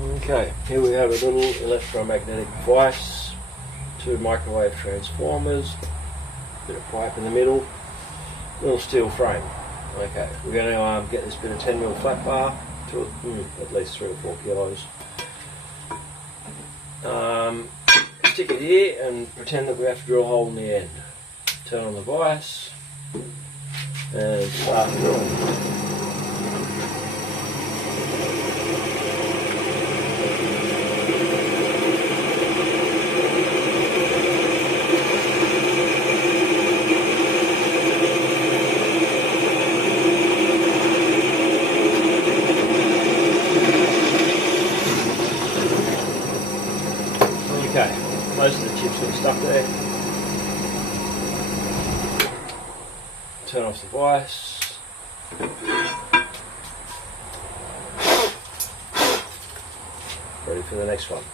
Okay, here we have a little electromagnetic device, 2 microwave transformers, bit of pipe in the middle, little steel frame. Okay, we're going to get this bit of 10mm flat bar to at least 3 or 4 kilos. Stick it here and pretend that we have to drill a hole in the end. Turn on the vise and start drilling. Okay, most of the chips are stuck there. Turn off the vise. Ready for the next one.